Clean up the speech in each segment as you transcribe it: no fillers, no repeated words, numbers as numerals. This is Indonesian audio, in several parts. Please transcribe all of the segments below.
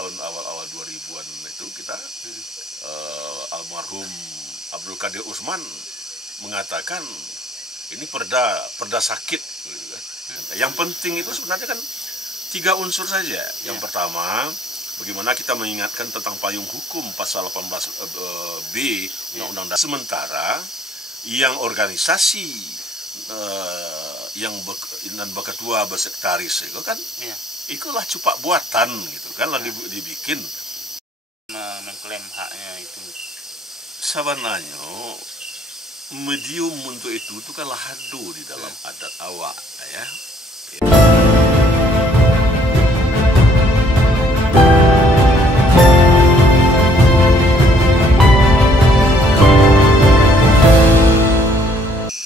tahun awal-awal 2000-an itu kita almarhum Abdul Qadir Usman mengatakan ini perda sakit gitu kan. Yang penting itu sebenarnya kan 3 unsur saja. Yang pertama, bagaimana kita mengingatkan tentang payung hukum pasal 18 B Undang-Undang Dasar. Sementara yang organisasi yang berketua bersektaris itu kan itulah cupak buatan gitu kan, dibikin mengklaim haknya itu. Sebenarnya medium untuk itu kan lahadu di dalam adat awak ya.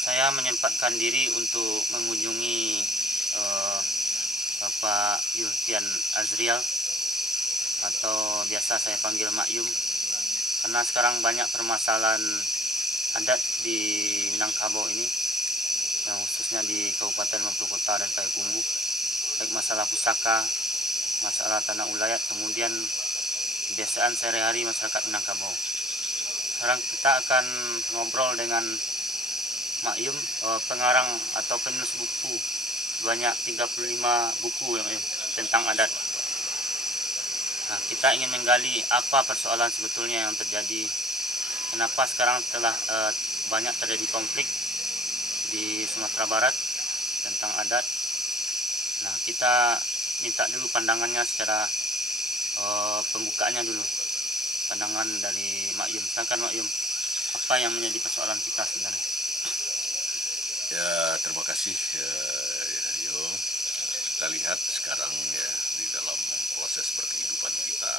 Saya menyempatkan diri untuk mengunjungi Bapak Yulfian Azrial atau biasa saya panggil Mak Yum, karena sekarang banyak permasalahan adat di Minangkabau ini, yang khususnya di Kabupaten Mamplu-Kota dan Payakumbuh, baik masalah pusaka, masalah tanah ulayat, kemudian kebiasaan sehari-hari masyarakat Minangkabau. Sekarang kita akan ngobrol dengan Mak Yum, pengarang atau penulis buku, banyak 35 buku tentang adat. Nah, kita ingin menggali apa persoalan sebetulnya yang terjadi, kenapa sekarang telah banyak terjadi konflik di Sumatera Barat tentang adat. Nah, kita minta dulu pandangannya secara pembukaannya dulu, pandangan dari Mak Yum. Silakan Mak Yum, apa yang menjadi persoalan kita sebenarnya? Ya, terima kasih Yo. Kita lihat sekarang ya di dalam proses berkehidupan kita,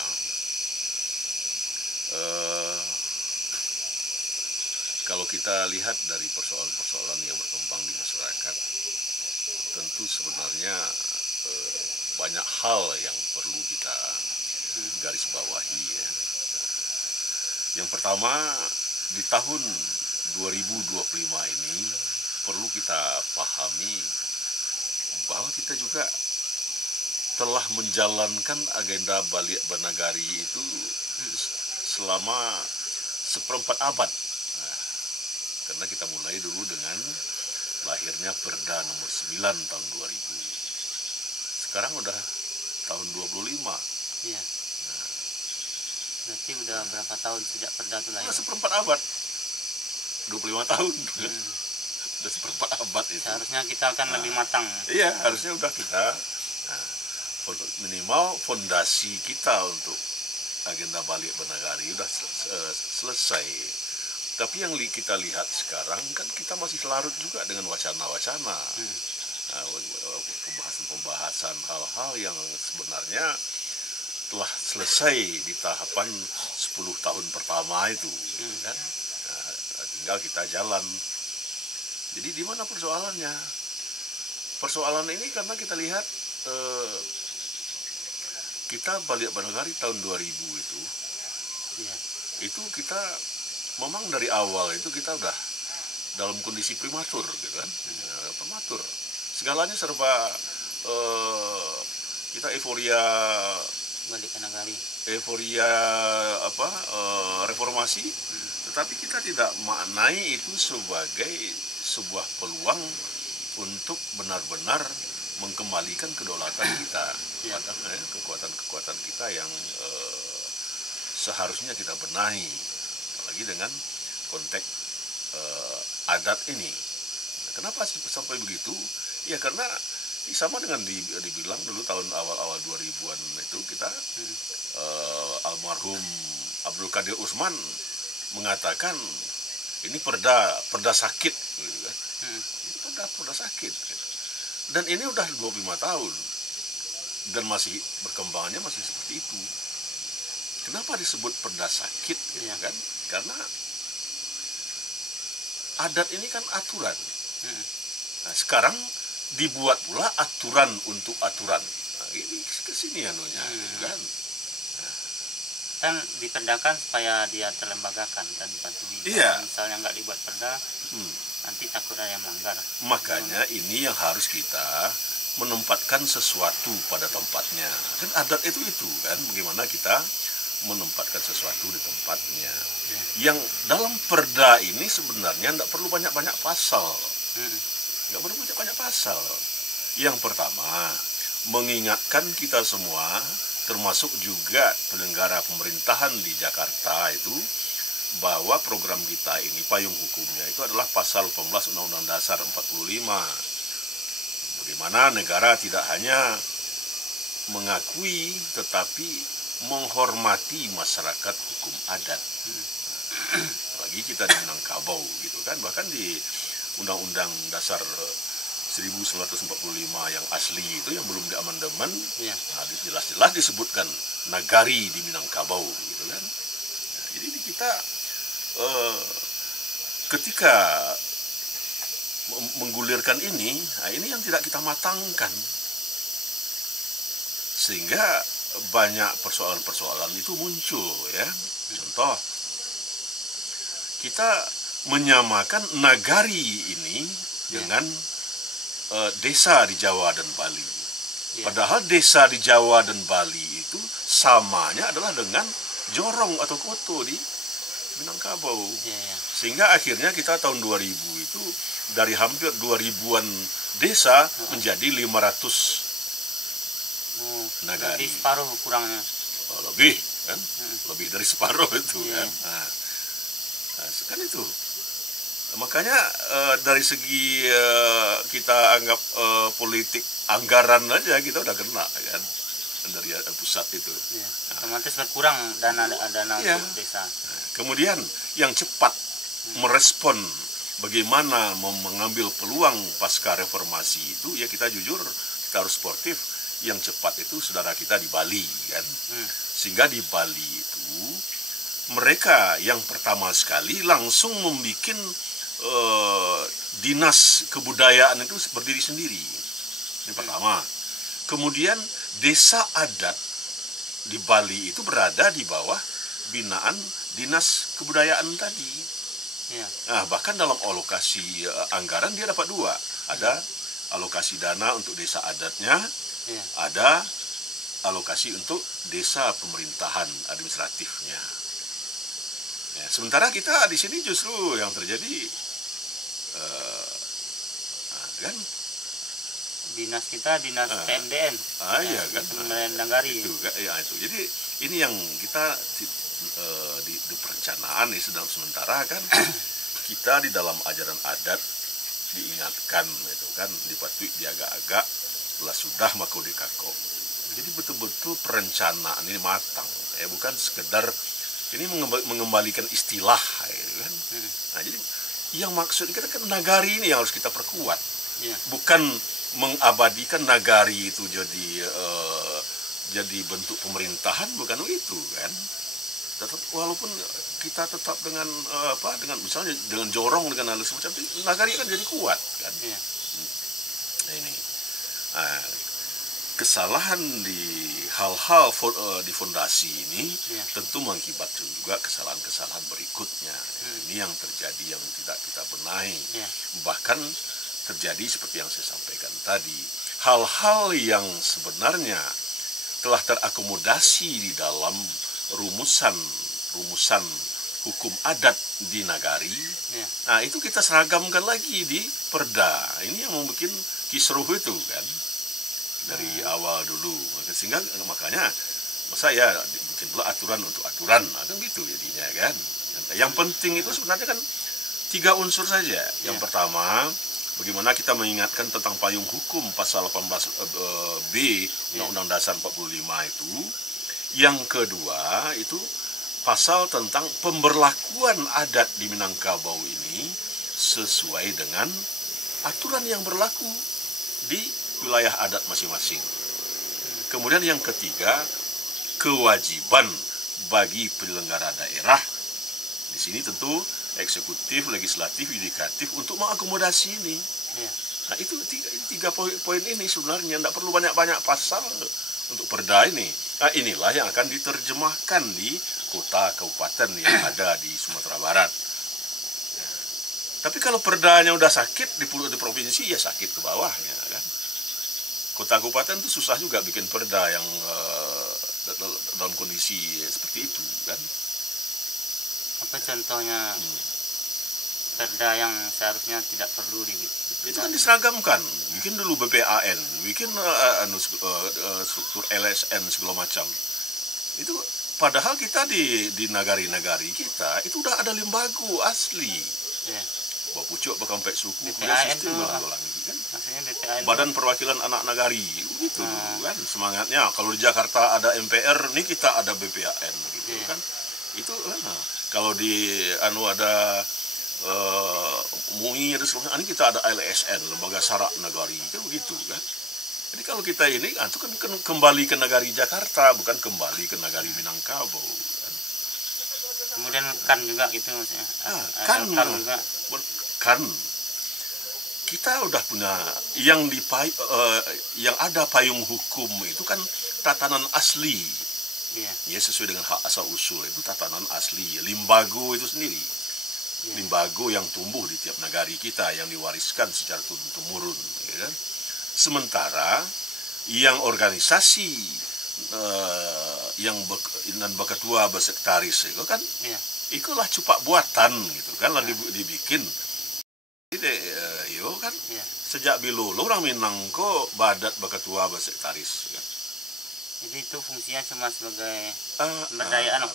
kalau kita lihat dari persoalan-persoalan yang berkembang di masyarakat, tentu sebenarnya banyak hal yang perlu kita garis bawahi ya. Yang pertama, di tahun 2025 ini perlu kita pahami bahwa kita juga telah menjalankan agenda Balik Bernagari itu selama 1/4 abad. Nah, karena kita mulai dulu dengan lahirnya Perda nomor 9 tahun 2000. Sekarang udah tahun 25. Iya. Nah, berarti udah berapa tahun sejak Perda itu lahir? 1/4 abad. 25 tahun. Udah 1/4 abad itu. Seharusnya kita akan lebih matang. Iya, harusnya udah kita minimal fondasi kita untuk agenda Balik Bernagari udah selesai. Tapi yang kita lihat sekarang kan kita masih larut juga dengan wacana-wacana, pembahasan hal-hal yang sebenarnya telah selesai di tahapan 10 tahun pertama itu, kan? Nah, tinggal kita jalan. Jadi di mana persoalannya? Persoalan ini karena kita lihat kita Balik Bernagari tahun 2000 itu, itu kita memang dari awal itu kita udah dalam kondisi prematur, gitu kan? Prematur. Segalanya serba kita euforia Balik Bernagari. Euforia reformasi, tetapi kita tidak maknai itu sebagai sebuah peluang untuk benar-benar mengembalikan kedaulatan kita, kekuatan kita yang seharusnya kita benahi, apalagi dengan konteks adat ini. Kenapa sampai begitu? Ya karena sama dengan dibilang dulu tahun awal-awal 2000-an itu kita almarhum Abdul Qadir Usman mengatakan ini perda sakit gitu kan. Ini perda sakit gitu. Dan ini udah 25 tahun dan masih berkembangannya masih seperti itu. Kenapa disebut perda sakit gitu kan? Karena adat ini kan aturan. Nah, sekarang dibuat pula aturan untuk aturan. Nah, ini kesini anunya kan. Kan diperdakan supaya dia terlembagakan dan dipatuhi. Iya. Misalnya nggak dibuat perda, nanti takut ada yang melanggar. Makanya ini yang harus kita menempatkan sesuatu pada tempatnya. Kan adat itu kan, bagaimana kita menempatkan sesuatu di tempatnya. Yang dalam perda ini sebenarnya tidak perlu banyak-banyak pasal. Nggak perlu banyak-banyak pasal. Yang pertama, mengingatkan kita semua, termasuk juga penyelenggara pemerintahan di Jakarta itu, bahwa program kita ini, payung hukumnya itu adalah pasal 18 Undang-Undang Dasar 45. Bagaimana negara tidak hanya mengakui, tetapi menghormati masyarakat hukum adat. Apalagi kita di Minangkabau gitu kan, bahkan di Undang-Undang Dasar 1945 yang asli itu yang belum diamandemen, jelas-jelas disebutkan nagari di Minangkabau gitu kan. Nah, jadi kita ketika menggulirkan ini, nah ini yang tidak kita matangkan, sehingga banyak persoalan-persoalan itu muncul ya. Contoh, kita menyamakan nagari ini dengan desa di Jawa dan Bali. Padahal desa di Jawa dan Bali itu samanya adalah dengan jorong atau koto di Minangkabau. Sehingga akhirnya kita tahun 2000 itu dari hampir 2000-an desa menjadi 500 nagari. Lebih separuh kurangnya. Lebih kan? Lebih dari separuh itu kan. Nah, kan itu. Makanya dari segi kita anggap politik anggaran aja kita udah kena kan dari pusat itu. Otomatis berkurang dana untuk desa. Kemudian yang cepat merespon bagaimana mengambil peluang pasca reformasi itu, ya kita jujur, kita harus sportif. Yang cepat itu saudara kita di Bali kan. Sehingga di Bali itu mereka yang pertama sekali langsung membuat dinas kebudayaan itu berdiri sendiri. Ini pertama. Kemudian desa adat di Bali itu berada di bawah binaan dinas kebudayaan tadi. Nah, bahkan dalam alokasi anggaran dia dapat dua. Ada alokasi dana untuk desa adatnya, ada alokasi untuk desa pemerintahan administratifnya. Ya, sementara kita di sini justru yang terjadi kan dinas kita PMDN. Iya kan. Nagari. Itu. Jadi ini yang kita di perencanaan ini sedang sementara kan kita di dalam ajaran adat diingatkan itu kan dipatuhi diagak-agak lah sudah mako dekako. Jadi betul-betul perencanaan ini matang ya, bukan sekedar ini mengembalikan istilah ya kan. Nah, jadi yang maksud kita kan nagari ini yang harus kita perkuat. Bukan mengabadikan nagari itu jadi bentuk pemerintahan, bukan itu kan. Tetap walaupun kita tetap dengan dengan misalnya dengan jorong dengan hal semacam itu, nagari kan jadi kuat kan. Nah, ini kesalahan di hal-hal di fondasi ini tentu mengakibatkan juga kesalahan-kesalahan berikutnya. Ini yang terjadi yang tidak kita benahi. Bahkan terjadi seperti yang saya sampaikan tadi, hal-hal yang sebenarnya telah terakomodasi di dalam rumusan hukum adat di nagari. Nah, itu kita seragamkan lagi di perda. Ini yang membuat kisruh itu kan dari awal dulu. Sehingga makanya saya bikin pula aturan untuk aturan, kan gitu jadinya kan. Yang penting itu sebenarnya kan 3 unsur saja. Yang pertama, bagaimana kita mengingatkan tentang payung hukum pasal 18B Undang-Undang Dasar 45 itu. Yang kedua itu pasal tentang pemberlakuan adat di Minangkabau ini sesuai dengan aturan yang berlaku di wilayah adat masing-masing. Kemudian yang ketiga, kewajiban bagi penyelenggara daerah. Di sini tentu eksekutif, legislatif, yudikatif untuk mengakomodasi ini. Nah, itu tiga poin ini sebenarnya tidak perlu banyak-banyak pasal untuk perda ini. Nah, inilah yang akan diterjemahkan di kota kabupaten yang ada di Sumatera Barat. Tapi kalau perdanya udah sakit di provinsi, ya sakit ke bawahnya kan. kota kabupaten itu susah juga bikin perda yang dalam kondisi seperti itu kan. Apa contohnya perda yang seharusnya tidak perlu Itu kan diseragamkan, bikin dulu BPAN, bikin struktur LSN segala macam. Itu padahal kita di nagari-nagari kita itu udah ada lembaga asli. Ya. Bawa pucuk sampai suku, kemudian BPAN sistem itu belang-belangi kan. maksudnya BPAN Badan Perwakilan Anak Nagari gitu kan semangatnya. Kalau di Jakarta ada MPR, nih kita ada BPAN gitu kan. Itu kalau di ada MUI ada sebagainya, ini kita ada LSN, Lembaga Syarak Nagari kan begitu kan. Jadi kalau kita ini itu kan kembali ke nagari Jakarta, bukan kembali ke nagari Minangkabau kan. Kemudian kan juga gitu maksudnya. Kan juga. Kan kita udah punya yang yang ada payung hukum itu kan tatanan asli. Iya. Ya sesuai dengan hak asal usul itu tatanan asli. Limbago itu sendiri. Iya. Limbago yang tumbuh di tiap nagari kita yang diwariskan secara turun-temurun, ya kan? Sementara yang organisasi yang berketua bersektaris itu kan, iya, itulah cupak buatan gitu kan, lah dibikin. Jadi yo kan, iya. sejak bilulu orang Minang kok badat berketua bersektaris kan. Jadi itu fungsinya cuma sebagai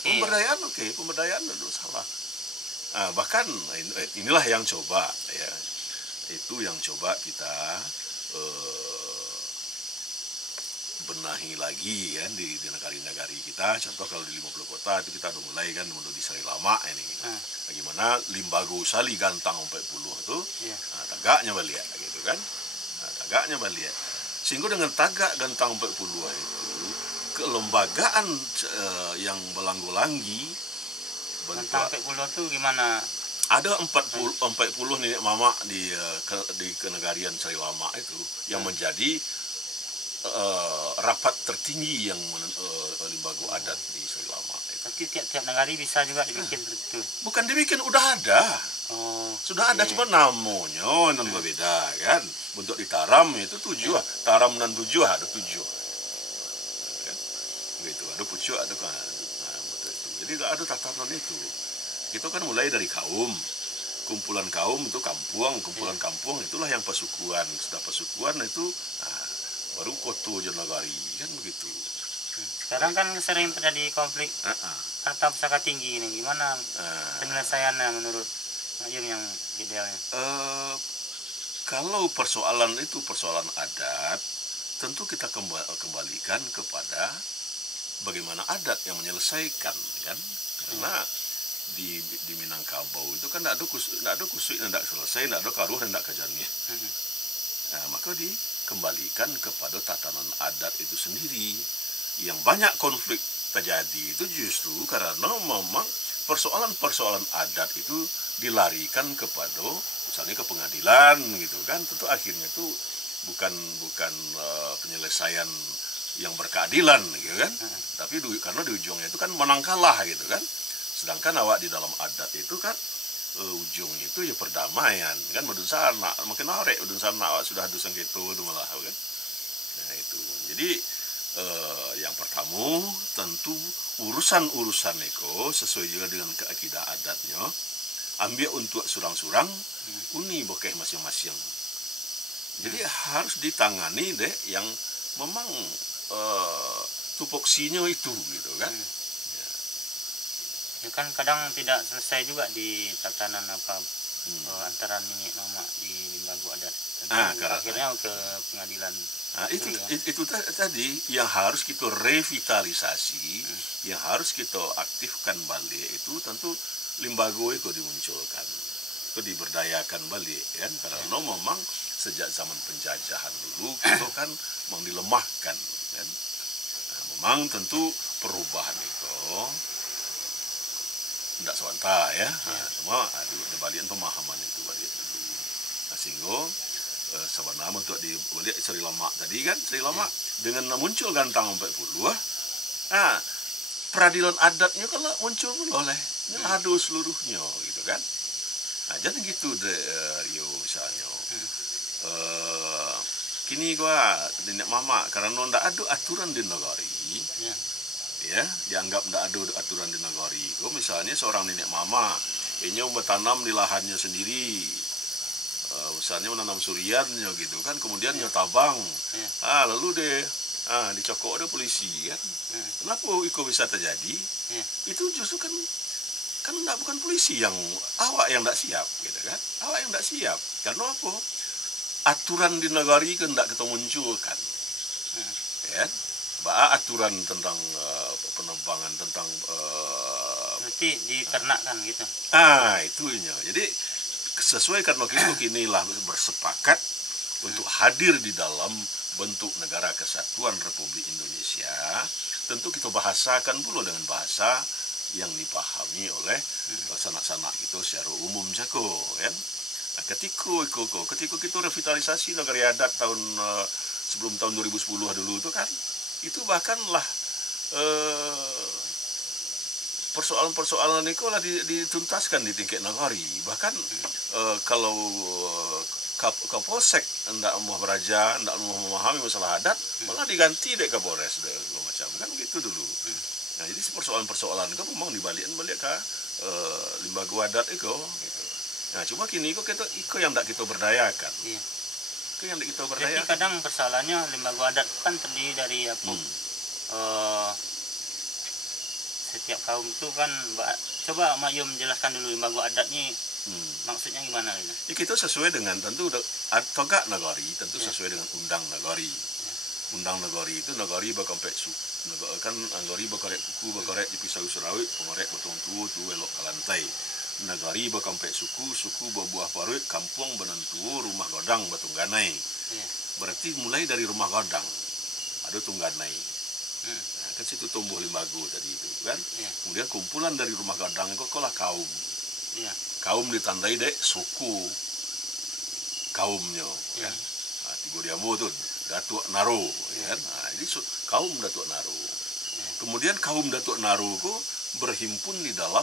pemberdayaan, pemberdayaan itu salah. Bahkan inilah yang coba ya, itu yang coba kita benahi lagi kan di negari-negari kita. Contoh kalau di 50 kota itu kita udah mulai kan untuk di Sari Lama ini gitu. Bagaimana limbago sali gantang 40 itu tagaknya balik gitu kan. Tagaknya balik. Sehingga dengan tagak gantang 40 itu kelembagaan yang belanggu-langgi Gantang 40 itu gimana? Ada 40 nenek mama di kenegarian Sari Lama itu yang menjadi rapat tertinggi yang limbago adat di Sari Lama. Tapi tiap-tiap negari bisa juga dibikin begitu. Bukan dibikin, udah ada. Oh, sudah ada, cuma namanya yang berbeda kan. Bentuk ditaram itu 7, taram dan 7 ada 7. Kan? Begitu, ada pucuk, ada kan. Jadi ada tatanan itu. Itu kan mulai dari kaum, kumpulan kaum itu kampung, kumpulan kampung itulah yang pasukuan. Sudah pasukuan itu baru koto Jonagari kan begitu. Sekarang kan sering terjadi konflik harta pusaka tinggi ini. Gimana penyelesaiannya menurut Yum yang idealnya? Kalau persoalan itu persoalan adat, tentu kita kembalikan kepada bagaimana adat yang menyelesaikan kan, karena di Minangkabau itu kan tidak ada kusuk, tidak selesai, tidak ada karuh, tidak kajannya. Maka dikembalikan kepada tatanan adat itu sendiri. Yang banyak konflik terjadi itu justru karena memang persoalan-persoalan adat itu dilarikan kepada misalnya ke pengadilan gitu kan. Tentu akhirnya itu bukan penyelesaian yang berkeadilan gitu kan, tapi karena di ujungnya itu kan menang kalah gitu kan. Sedangkan awak di dalam adat itu kan ujungnya itu ya perdamaian kan. Medun sana makin arek medun sana awak sudah dusan gitu itu malah kan. Nah itu jadi yang pertama tentu urusan-urusan itu sesuai juga dengan keakidah adatnya, ambil untuk surang-surang uni bokeh masing-masing. Jadi harus ditangani deh yang memang tupoksinya itu gitu kan. Ya kan kadang tidak selesai juga di tatanan antara nenek mama di limbago adat. Akhirnya ke pengadilan. Itu tadi yang harus kita revitalisasi, yang harus kita aktifkan balik itu tentu limbago itu dimunculkan, itu diberdayakan balik kan, karena memang sejak zaman penjajahan dulu kita kan memang dilemahkan kan. Memang tentu perubahan itu tidak sebentar ya, cuma dibalikin pemahaman itu balik dulu. Sehingga sebenarnya untuk dibalik Sari Lama tadi kan, Sari Lama dengan muncul gantang 40, peradilan adatnya kalau muncul oleh ngadu seluruhnya gitu kan. Jadi gitu deh, yo misalnya kini gua nenek mama karena ndak ada aturan di negari. Ya. Ya, dianggap ndak ada aturan di negari. Gua misalnya seorang nenek mama, ini bertanam di lahannya sendiri. Misalnya menanam suriannya gitu kan, kemudian nyotabang. Lalu deh dicokok ada polisi kan. Kenapa itu bisa terjadi? Itu justru kan bukan polisi yang awak yang tidak siap gitu kan. Awak yang tidak siap. Karena apa? Aturan di negari kan tidak kita munculkan. Ya. Aturan tentang penerbangan tentang nanti diternakkan gitu. Itunya. Jadi sesuai karena itu kinilah bersepakat untuk hadir di dalam bentuk negara kesatuan Republik Indonesia. Tentu kita bahasakan pula dengan bahasa yang dipahami oleh sanak-sanak itu secara umum jako ya. Nah, ketika kita revitalisasi negara adat sebelum tahun 2010 dulu itu kan, itu bahkanlah persoalan-persoalan itu lah dituntaskan di tingkat negari. Bahkan kalau Kapolsek tidak mau beraja, tidak mau memahami masalah adat, malah diganti deh Kapolres deh macam kan gitu dulu. Nah, jadi persoalan-persoalan itu memang balik ke lembaga adat itu. Gitu. Nah, cuma kini itu yang tidak kita berdayakan. Iya. Itu yang kita berdayakan. Jadi kadang persoalannya lembaga adat kan terdiri dari apa? Setiap kaum itu kan, coba Mak Yum menjelaskan dulu lembaga adatnya. Maksudnya gimana ini? Ya, kita sesuai dengan tentu togak nagari, tentu sesuai dengan undang nagari. Undang nagari itu nagari bakampe kan nagari bakarek kuku bakarek dipisau serawit pengorek potong tuo elok kalantai. Nagari bakampe suku berbuah parut kampung benentu rumah godang batung ganai. Berarti mulai dari rumah godang ada tungganai. Nah, kan situ tumbuh limbago tadi itu kan. Kemudian kumpulan dari rumah godang itu kolah kaum. Kaum ditandai dek suku kaumnya kan. Tigo diamu tuh Datuk Naro kan. Nah, ini kaum Datuk Naro. Kemudian kaum Datuk Naro itu berhimpun di dalam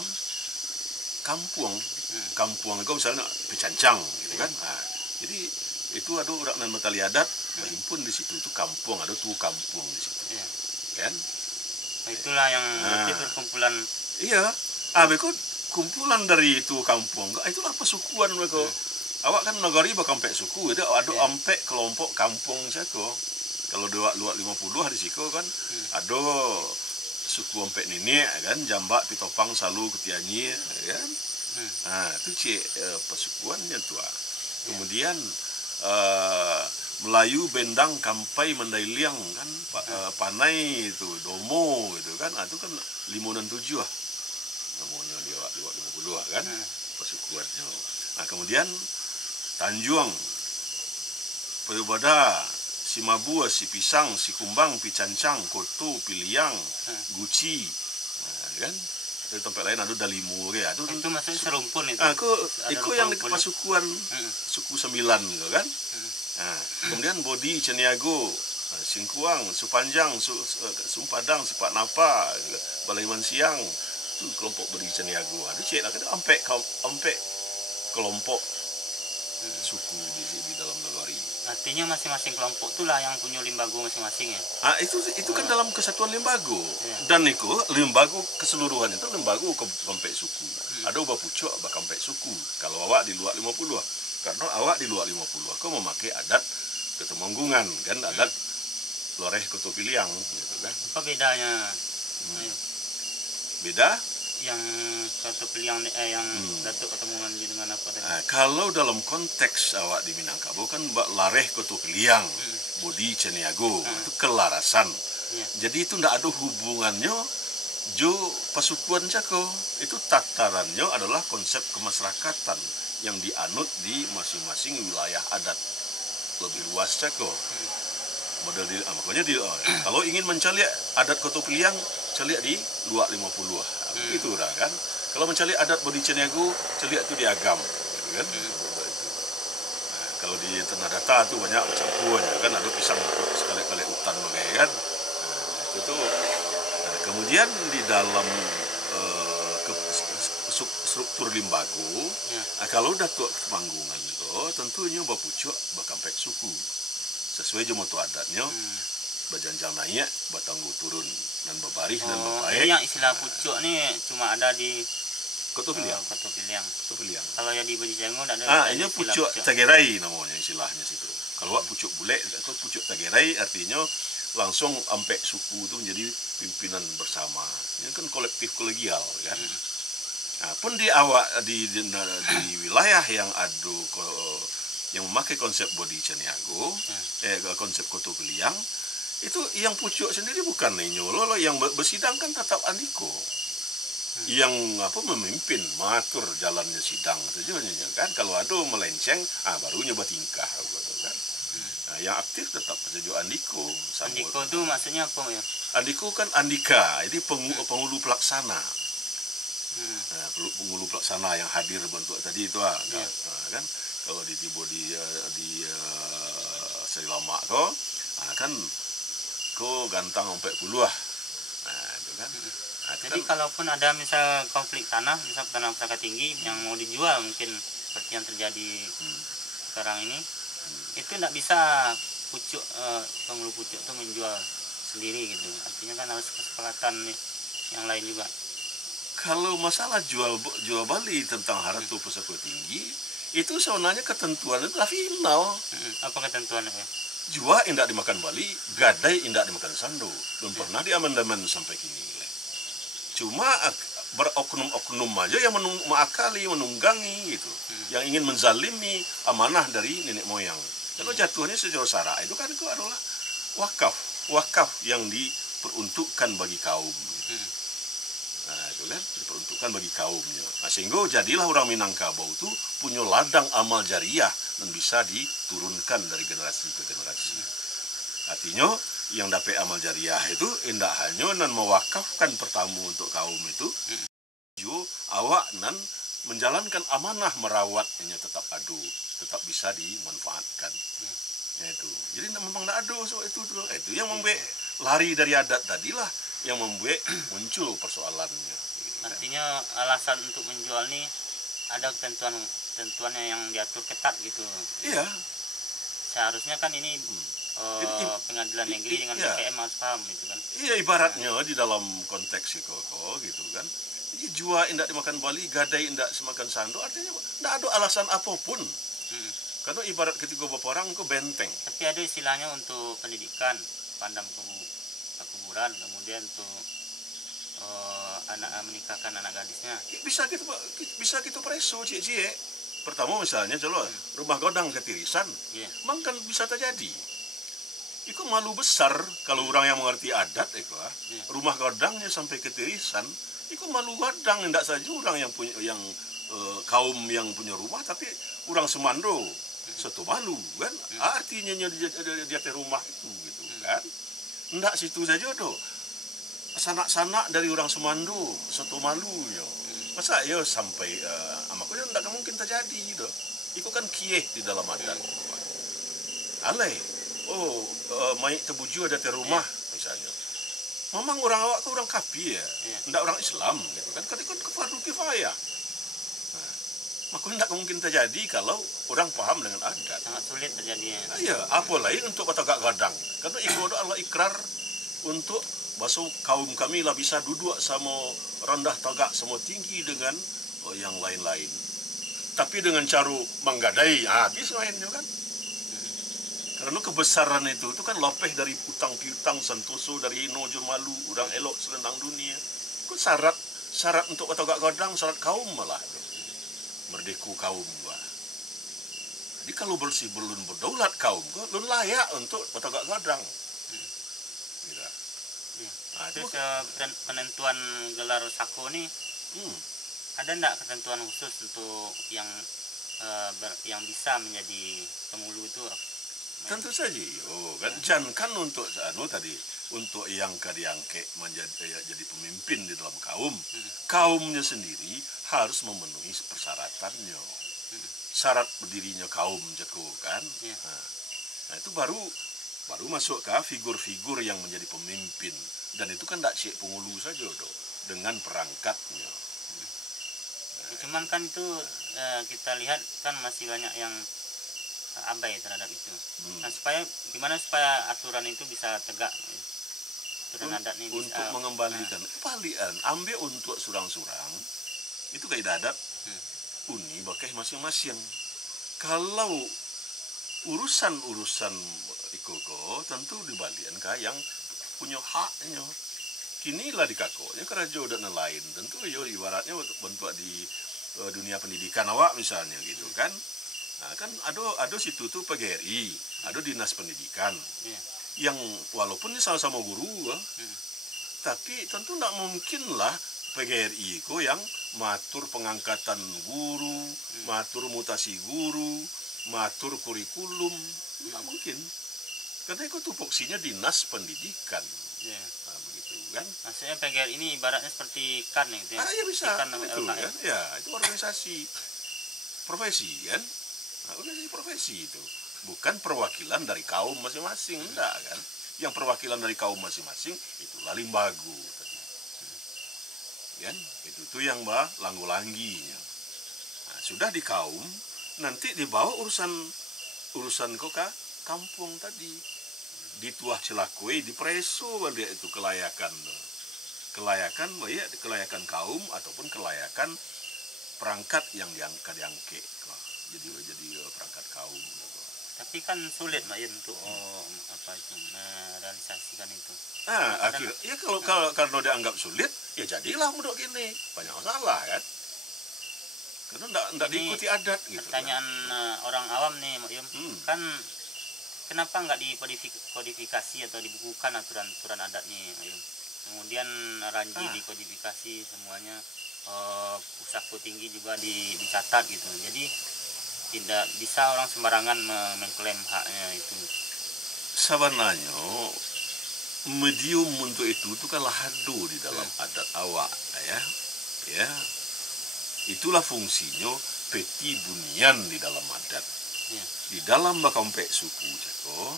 kampung. Kampung itu misalnya Picancang gitu kan. Nah, jadi itu ada orang nan metali adat berhimpun di situ, itu kampung, ada tuh kampung di situ. Kan? Nah, itulah yang berarti perkumpulan. Iya. Beko kumpulan dari itu kampung. Itulah pesukuan mereka. Awak kan negari bakampe suku, ada ampek kelompok kampung sako. Kalau luak 50 di siko kan ada suku ampek nenek kan, jambak pitopang salu ketianyi kan. Nah, itu pesukuannya tua. Kemudian Melayu Bendang Kampai Mandailiang kan, Panai itu Domo gitu kan. Itu kan 5 dan 7 namanya di 50 kan pesukuannya. Nah, kemudian Tanjuang, Payubada, Simabua, Si Pisang, Si Kumbang, Picancang, Koto, Piliang, Guci, kan? Dari tempat lain ada Dalimu, ya. Itu maksudnya serumpun itu. Itu yang di pasukuan suku 9 gitu kan. Nah, kemudian Bodi, Ceniago, Singkuang, Supanjang, Sumpadang, Sipak Napa, Balaiman Siang, itu kelompok Bodi Ceniago. Ada ampek kelompok suku di dalam negari. Artinya masing-masing kelompok itulah yang punya limbago masing-masing ya. Itu kan dalam kesatuan limbago. Dan itu limbago keseluruhan itu limbago kelompok suku. Ada ubah pucuk bakampe suku. Kalau awak di luar 50, karena awak di luar 50 kau memakai adat Ketemanggungan kan, adat Loreh Koto Piliang gitu kan. Apa bedanya? Beda? Yang Koto Piliang yang Datuk Ketemanggungan dengan apa tadi? Kalau dalam konteks awak di Minangkabau kan Lareh Koto Piliang, Bodi Ceniago, itu kelarasan. Jadi itu tidak ada hubungannya jo pasukuan Cako. Itu tatarannya adalah konsep kemasyarakatan yang dianut di masing-masing wilayah adat lebih luas Cako. Model makanya kalau ingin mencari adat Koto Piliang, cari di luar 50. Itu lah kan. Kalau mencari adat Bodi Ceniago, cari itu di Agam, gitu kan. Nah, kalau di Tanah Datar itu banyak campurnya kan, ada pisang sekali-kali hutan bagai kan. Nah, itu tuh. Nah, kemudian di dalam struktur limbago, kalau Datuk Temanggungan itu tentunya bapucuk bakampek suku. sesuai jomoto adatnya bajanjang naik batanggu turun dan bebarih dan Oh, bebaik. jadi yang istilah pucuk nih cuma ada di Koto Piliang. Koto Piliang. Koto Piliang. Kalau yang di Bojonegoro tidak ada. Ini istilah pucuk tagerai namanya istilahnya situ. Kalau pucuk bule atau pucuk tagerai artinya langsung sampai suku itu menjadi pimpinan bersama. Ini kan kolektif kolegial kan. Nah, pun di wilayah yang ada yang memakai konsep body Caniago, konsep Koto Piliang, itu yang pucuk sendiri bukan nyolo, yang bersidang kan tetap andiko. Yang memimpin mengatur jalannya sidang sejujurnya kan. Kalau ada melenceng, baru nyoba tingkah gitu kan. Nah, yang aktif tetap sejo andiko. Andiko itu maksudnya apa ya? Andiko kan andika, ini penghulu pelaksana. Nah, penghulu pelaksana yang hadir bentuk tadi itu kan kalau di Sri Lama kan gantang sampai puluh itu kan. Jadi kalaupun ada misal konflik tanah, misal tanah pusaka tinggi yang mau dijual mungkin seperti yang terjadi sekarang ini, itu tidak bisa penghulu pucuk itu menjual sendiri gitu. Artinya kan harus kesepakatan yang lain juga. Kalau masalah jual beli tentang harta pusaka tinggi itu sebenarnya ketentuan itu final. Apa ketentuannya ya? Jua indak dimakan bali, gadai indak dimakan sando. Belum pernah diamandemen sampai kini. Cuma beroknum-oknum aja yang mengakali, menunggangi gitu. Yang ingin menzalimi amanah dari nenek moyang. Kalau jatuhnya secara sara itu kan itu adalah wakaf yang diperuntukkan bagi kaum. Nah, itu kan diperuntukkan bagi kaumnya. Nah, sehingga jadilah orang Minangkabau itu punya ladang amal jariah dan bisa diturunkan dari generasi ke generasi. Artinya yang dapat amal jariah itu indah hanya nan mewakafkan pertamu untuk kaum itu, awak nan menjalankan amanah merawatnya tetap tetap bisa dimanfaatkan. Itu. Jadi memang tidak ada itu yang membuat lari dari adat tadilah yang membuat muncul persoalannya. Artinya alasan untuk menjual nih ada ketentuannya yang diatur ketat gitu. Iya. Seharusnya kan ini pengadilan negeri dengan BPM harus paham itu kan. Iya, ibaratnya di dalam konteks koko gitu kan. Jua indak dimakan bali, gadai indak semakan sando, artinya tidak ada alasan apapun. Karena ibarat ketika beberapa orang itu benteng. Tapi ada istilahnya untuk pendidikan, pandam kuburan, kemudian untuk menikahkan anak gadisnya. Bisa kita preso cie. Pertama misalnya rumah godang ketirisan, memang kan bisa terjadi. Itu malu besar kalau orang yang mengerti adat rumah godangnya sampai ketirisan, itu malu godang tidak saja orang yang punya kaum yang punya rumah, tapi orang semando satu malu kan. Artinya dia rumah itu gitu kan. Tidak situ saja sanak-sanak dari orang semando satu malu masa sampai amaknya tidak mungkin terjadi itu kan kieh di dalam adat. Alai maik terbuju ada di rumah misalnya, memang orang awak ke orang kapi tidak orang Islam gitu kan itu kan fardu kifayah. Maka tidak mungkin terjadi kalau orang paham dengan adat. Sangat sulit terjadinya. Iya, apalagi untuk batagak gadang. Karena itu adalah ikrar untuk bahasa kaum kami lah bisa duduk sama rendah tagak sama tinggi dengan yang lain-lain. Tapi dengan cara menggadai, habis mainnya kan. Karena kebesaran itu kan lopeh dari utang piutang santoso dari nojo malu orang elok selendang dunia. Itu syarat untuk batagak gadang, syarat kaum malah. Merdeku kaum Jadi kalau bersih belum berdaulat kaum belum layak untuk batagak gadang. Terus penentuan gelar sako ini ada enggak ketentuan khusus untuk yang bisa menjadi penghulu itu? Tentu saja. Jangan untuk tadi untuk yang diangkat jadi pemimpin di dalam kaumnya sendiri harus memenuhi persyaratannya. Syarat berdirinya kaum jago kan. Nah itu baru masuk ke figur-figur yang menjadi pemimpin. Dan itu kan tidak cek penghulu saja dengan perangkatnya. Cuman kan itu kita lihat kan masih banyak yang abai terhadap itu. Nah, gimana supaya aturan itu bisa tegak, aturan adat ini bisa untuk mengembalikan kembalian ambil untuk surang-surang itu kaidah adat uni pakai masing-masing. Kalau urusan-urusan ikoko tentu dibalian ka yang punya haknya. Kinilah di kakoknya kerajo dan lain tentu yo ibaratnya bentuk di dunia pendidikan awak misalnya gitu kan. Nah, kan ada situ tuh PGRI, ada dinas pendidikan. Yang walaupun ini sama-sama guru, tapi tentu tidak mungkin lah PGRI itu yang matur pengangkatan guru, matur mutasi guru, matur kurikulum, tidak mungkin. Karena itu tupoksinya dinas pendidikan. Nah, begitu kan? Maksudnya PGRI ini ibaratnya seperti KAN gitu ya? Ya bisa, KAN itu kan? Ya, itu organisasi profesi kan? Nah, organisasi profesi itu. Bukan perwakilan dari kaum masing-masing, enggak kan? Yang perwakilan dari kaum masing-masing itulah limbagu tadi. Kan? Itu yang langgu-langginya. Nah, sudah di kaum, nanti dibawa urusan koka kampung tadi. Dituah celakui, dipreso dia itu kelayakan ya, kelayakan kaum ataupun kelayakan perangkat yang diangkat jadi perangkat kaum. Tapi kan sulit Mbak Yun untuk merealisasikan itu. Nah, ya kalau karena dianggap sulit, ya jadilah mudok gini. Banyak masalah kan. Karena enggak diikuti adat gitu. Pertanyaan orang awam nih Mbak Yun, kan kenapa nggak dikodifikasi atau dibukukan aturan adatnya Mbak Yun? Kemudian Ranji dikodifikasi semuanya, Pusako Tinggi juga dicatat gitu. Jadi tidak bisa orang sembarangan mengklaim haknya itu. Sebenarnya medium untuk itu kan lahadu di dalam adat awak ya. Itulah fungsinya peti bunian di dalam adat. Di dalam bakompek suku Ceko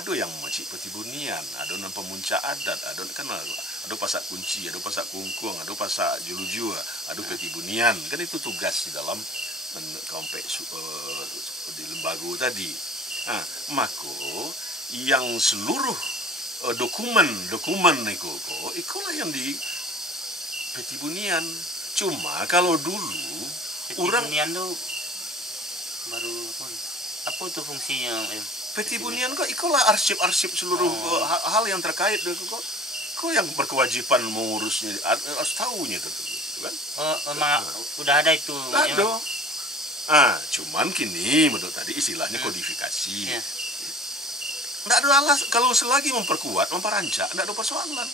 ada yang macik peti bunian, ada nan pemuncak adat, ada pasak kunci, ada pasak kungkung, ada pasak julujua, ada peti bunian. Kan itu tugas di dalam kompek di lembaga tadi. Nah, maka yang seluruh dokumen ikulah yang di peti bunian. Cuma kalau dulu peti orang bunian tuh baru apa tuh fungsinya? Peti bunian kok ikulah arsip seluruh hal yang terkait dengan kok yang berkewajiban mengurusnya harus tahunya itu kan? Memang udah ada itu. Ada. Cuman kini menurut tadi istilahnya kodifikasi. Nggak ada alas kalau selagi memperkuat, memperancak, nggak ada persoalan.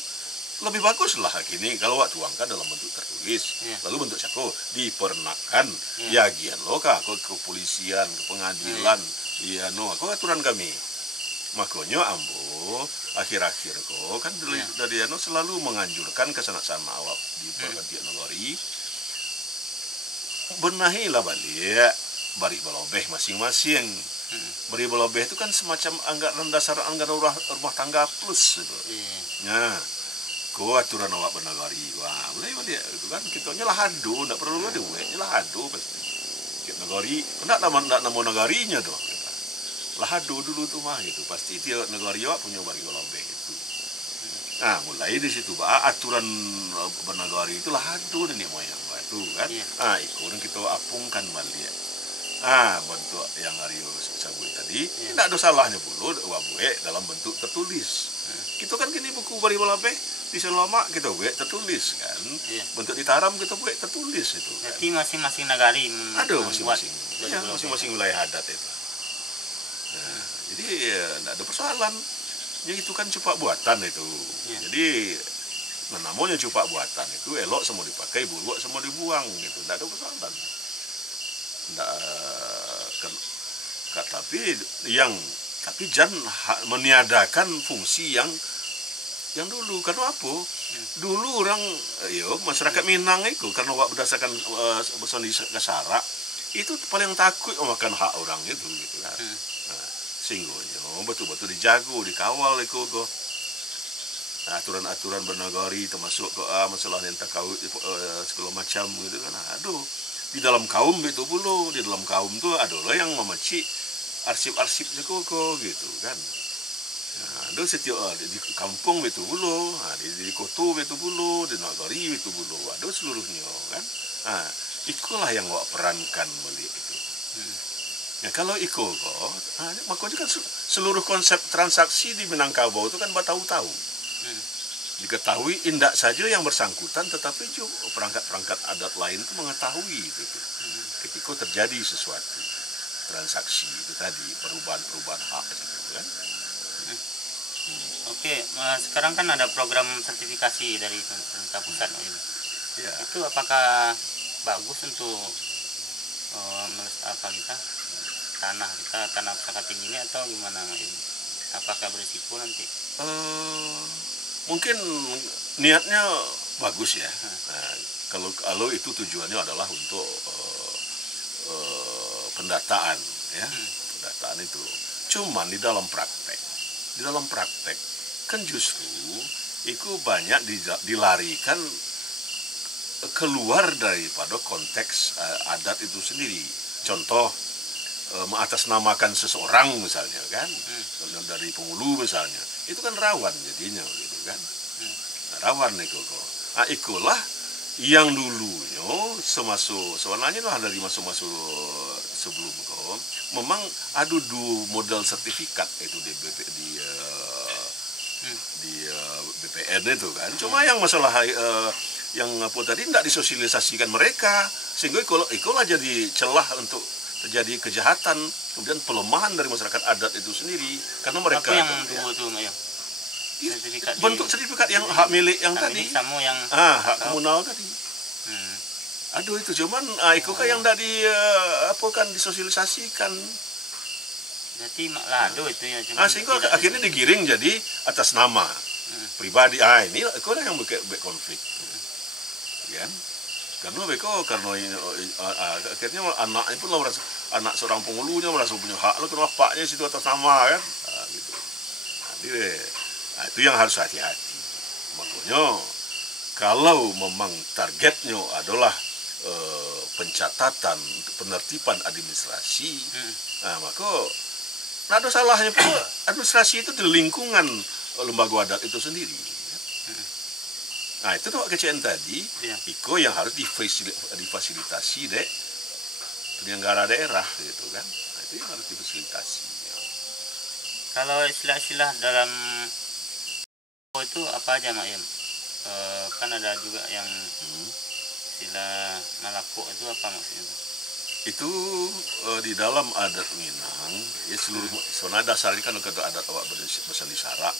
Lebih baguslah kini kalau tuangkan dalam bentuk tertulis, lalu bentuk cako dipernahkan, gian loka ke kepolisian, ke pengadilan, kok aturan kami. Makanya ambo akhir-akhir kok kan dari selalu menganjurkan kesana-sana awak di perhatian negeri. Benahilah balik bari balobeh masing-masing. Bari balobeh itu kan semacam anggaran dasar anggaran rumah tangga plus itu. Nah, ko aturan awak bernagari. Wah, boleh dia itu kan kita nyelahadu, enggak perlu ada duit, nyelahadu pasti. Kita negari, enggak nama negarinya tuh. Lahadu dulu tuh mah gitu. Pasti tiap negari awak punya bari balobeh itu. Nah, mulai di situ aturan bernagari itu lahadu nenek moyang itu kan. Ikut kita apungkan balik. Bentuk yang Aryo sebut tadi tidak ada salahnya pula wabuhe dalam bentuk tertulis. Kita kan kini buku bari balabeh di selama kita buat tertulis kan. Bentuk ditaram kita buat tertulis itu. Kan? Jadi masing-masing negari ada masing-masing. Masing-masing wilayah adat itu. Nah, jadi tidak ada persoalan. Ya itu kan cepat buatan itu. Jadi namanya cepat buatan itu elok semua dipakai, buruk semua dibuang gitu. Tidak ada persoalan. Tapi jangan meniadakan fungsi yang dulu. Karena apa? Dulu orang masyarakat Minang itu karena berdasarkan beson di Kasara itu paling takut makan hak orang itu gitu kan. Sehingga betul-betul dijago, dikawal itu kok. Aturan-aturan bernagari termasuk masalah yang takawut segala macam gitu kan. Di dalam kaum itu pula, di dalam kaum tuh adalah yang memecik arsip-arsip kok gitu kan. Nah, do setiap di kampung itu bulu, di kota itu bulu, di nagari itu bulu, ada seluruhnya kan. Nah, ikulah yang wak perankan beli itu. Ya kalau iko kok, makanya kan seluruh konsep transaksi di Minangkabau itu kan tahu-tahu. Diketahui indak saja yang bersangkutan, tetapi juga perangkat-perangkat adat lain itu mengetahui itu. Ketika terjadi sesuatu transaksi itu tadi, perubahan hak gitu kan. Oke, sekarang kan ada program sertifikasi dari pemerintah pusat, Ya. itu apakah bagus untuk tanah pesaka tinggi ini atau gimana, apakah berisiko nanti? Mungkin niatnya bagus ya. Nah, kalau itu tujuannya adalah untuk pendataan ya, pendataan itu. Cuman di dalam praktek kan justru itu banyak dilarikan keluar daripada konteks adat itu sendiri. Contoh mengatasnamakan seseorang misalnya kan, dari penghulu misalnya, itu kan rawan jadinya gitu kan. Rawan itu kok. Nah, ikulah yang dulunya sebenarnya lah dari masuk-masuk sebelum kok, memang ada dua model sertifikat itu di BPN itu kan. Cuma yang masalah yang apa tadi tidak disosialisasikan mereka, sehingga ikulah jadi celah untuk terjadi kejahatan, kemudian pelemahan dari masyarakat adat itu sendiri karena mereka apa yang dulu tuh sertifikat bentuk sertifikat yang hak milik yang tadi, yang hak komunal tadi. Aduh itu cuman itu kan yang tidak disosialisasikan. Jadi maklado itu ya, cuman sehingga akhirnya digiring jadi atas nama pribadi. Ini ikulah yang konflik, kan? Karena akhirnya anaknya pun merasa, anak seorang penghulunya merasa punya hak, lo kenapa paknya situ atas nama kan, gitu. Itu yang harus hati-hati. Makanya kalau memang targetnya adalah pencatatan penertiban administrasi, maka ada salahnya pun administrasi itu di lingkungan lembaga adat itu sendiri. Nah itu tuh kecil tadi, Iko yang harus difasilitasi deh penyelenggara daerah gitu kan. Nah, itu yang harus difasilitasi. Kalau istilah-istilah dalam itu apa aja Mak Yem? Kan ada juga yang istilah Malako itu apa maksudnya? Itu di dalam adat Minang ya seluruh sebenarnya dasarnya kan kata adat awak bersandisara,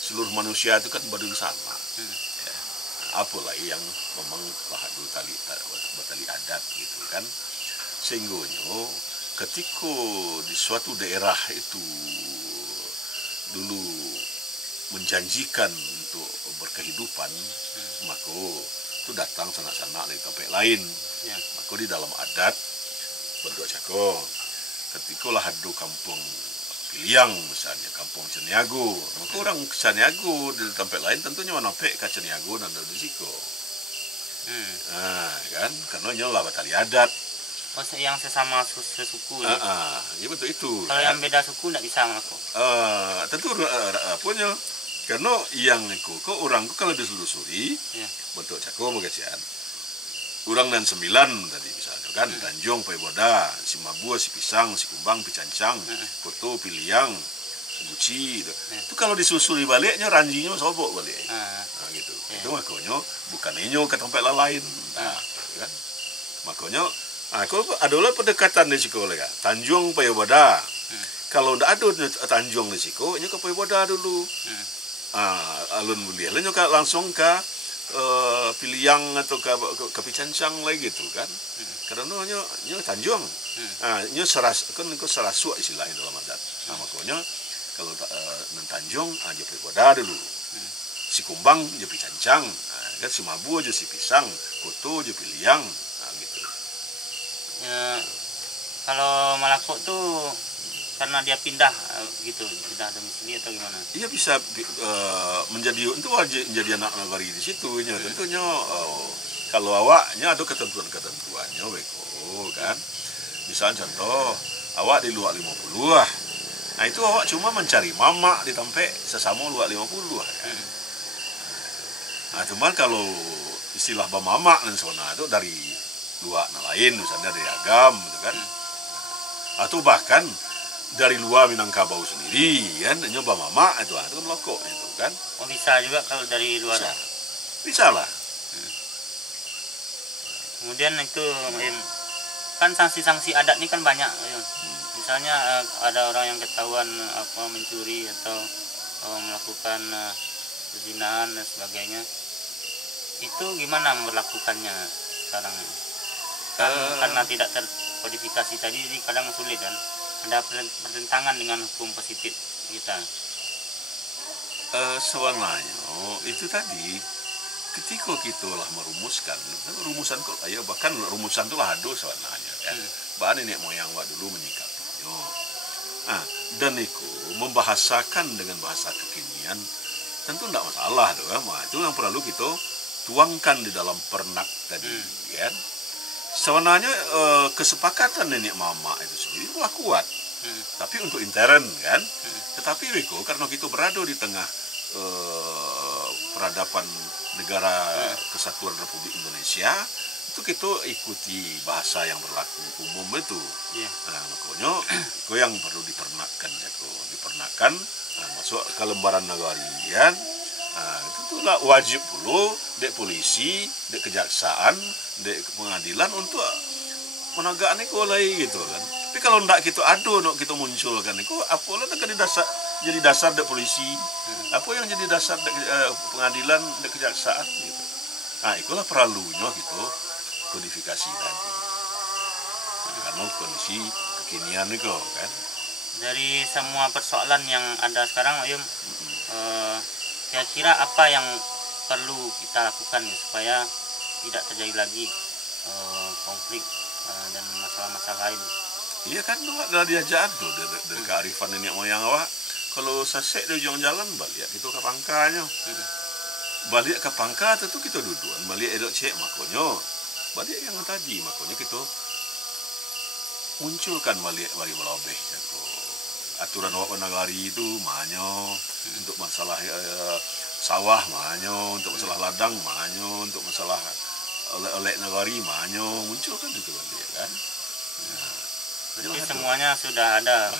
seluruh manusia itu kan badun sama. Apalah yang memang lahadu tali adat gitu kan, sehingga ketika di suatu daerah itu dulu menjanjikan untuk berkehidupan, maka itu datang sanak-sanak dari tempat lain. Maka di dalam adat bentuk cako ketika lahadu kampung Piliang misalnya, kampung Ceniago, maka orang Ceniago di tempat lain tentunya menopek ke Ceniago dan dari situ. Kan, karena nyolah batali adat. Yang sesama sesuku. Ya betul itu. Kalau yang beda suku tidak bisa Malako. Tentu punya, karena yang kok orang kalau diselusuri, bentuk cako magacian. Urang dan 9 tadi misalnya kan, Tanjung, Paiboda, Simabua, Sipisang, Sikumbang, Picancang, Koto, Piliang, Buci itu. Itu kalau disusuri baliknya ranjinya sobok balik. Nah gitu. Itu makanya bukan inyo ke tempat lain. Nah, kan. Makanya aku adalah pendekatan di situ kan. Tanjung, Paiboda. Kalau ndak ada Tanjung di situ, inyo ke Paiboda dulu. Alun buliah, inyo langsung ke Piliang atau ke Picancang lagi gitu kan, karena nyo Tanjung, nyo serasuk istilahnya dalam adat. Nah makanya kalau Tanjung aja Paiboda dulu, Sikumbang aja Picancang, kan Simabu aja Sipisang, Koto aja Piliang, gitu. Kalau Malako tuh karena dia pindah gitu, pindah domisili atau gimana? Iya bisa menjadi itu aja menjadi anak nagari di situ nya. Tentunya kalau awaknya ada ketentuannya beko kan. Misalnya contoh awak di luar 50 lah. Nah itu awak cuma mencari mama di tempe sesama luar 50 lah kan. Nah cuman kalau istilah bamama dan sona itu dari luar lain, misalnya dari agam gitu kan. Atau bahkan dari luar Minangkabau sendiri kan, nyoba mama itu kan melokok itu kan. Oh bisa juga kalau dari luar. Bisa lah. Kemudian itu kan sanksi-sanksi adat ini kan banyak. Misalnya ada orang yang ketahuan mencuri atau melakukan perzinahan dan sebagainya. Itu gimana memperlakukannya sekarang? Karena tidak terkodifikasi tadi, jadi kadang sulit kan. Ada pertentangan dengan hukum positif kita. Sebenarnya itu tadi ketika kita lah merumuskan rumusan kok ayo bahkan rumusan itu lah ada sebenarnya kan. Bahan nenek moyang dulu menyikapinya. Nah, dan itu membahasakan dengan bahasa kekinian tentu tidak masalah tuh kan. Itu yang perlu kita tuangkan di dalam pernak tadi kan. Sebenarnya kesepakatan nenek mama itu sendiri telah kuat. Tapi untuk intern kan. Tetapi Wiko karena kita berada di tengah peradaban negara Kesatuan Republik Indonesia, itu kita ikuti bahasa yang berlaku umum itu. Nah, makanya itu yang perlu dipernakkan masuk ke lembaran nagarian. Nah, itu itulah wajib dulu dek polisi, dek kejaksaan, dek pengadilan untuk menegakkan itu gitu kan. Tapi kalau ndak gitu kita munculkan itu apa lah jadi dasar dek polisi, apa yang jadi dasar dek pengadilan, dek kejaksaan gitu. Nah, itulah perlunya gitu kodifikasi tadi. Karena kondisi kekinian itu kan. Dari semua persoalan yang ada sekarang, Yum, kira-kira apa yang perlu kita lakukan supaya tidak terjadi lagi konflik dan masalah-masalah lain? Iya kan, udah diajak tuh dari kearifan nenek moyang awak. Kalau sasek di ujung jalan balik gitu ke pangkanya. Balik ke pangka tentu kita duduan. Balik edok cek makonyo. Balik yang tadi makonyo kita munculkan balik melobeh jako. Aturan awak nagari itu manyo untuk masalah sawah manyo, untuk masalah ladang manyo, untuk masalah oleh nagari manyo munculkan itu balik kan. Jadi semuanya sudah ada.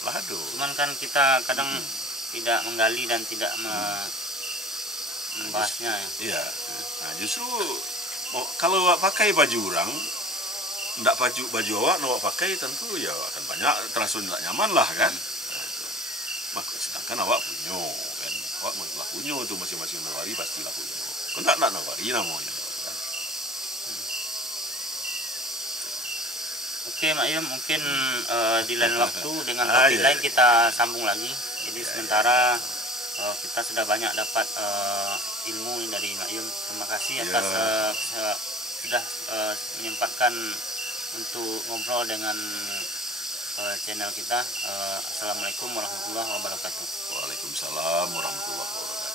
Lado. Cuman kan kita kadang tidak menggali dan tidak membahasnya. Iya. Nah, justru kalau pakai baju orang, ndak baju awak awak pakai tentu ya akan banyak terasa tidak nyaman lah kan. Maka sedangkan awak punya kan. Awak lah punya itu masing-masing nagari pastilah punya. Kau ndak nagari namanya. Oke Mak Yum, mungkin di lain waktu dengan topik lain kita sambung lagi. Jadi sementara kita sudah banyak dapat ilmu dari Mak Yum. Terima kasih atas sudah menyempatkan untuk ngobrol dengan channel kita. Assalamualaikum warahmatullahi wabarakatuh. Waalaikumsalam warahmatullahi wabarakatuh.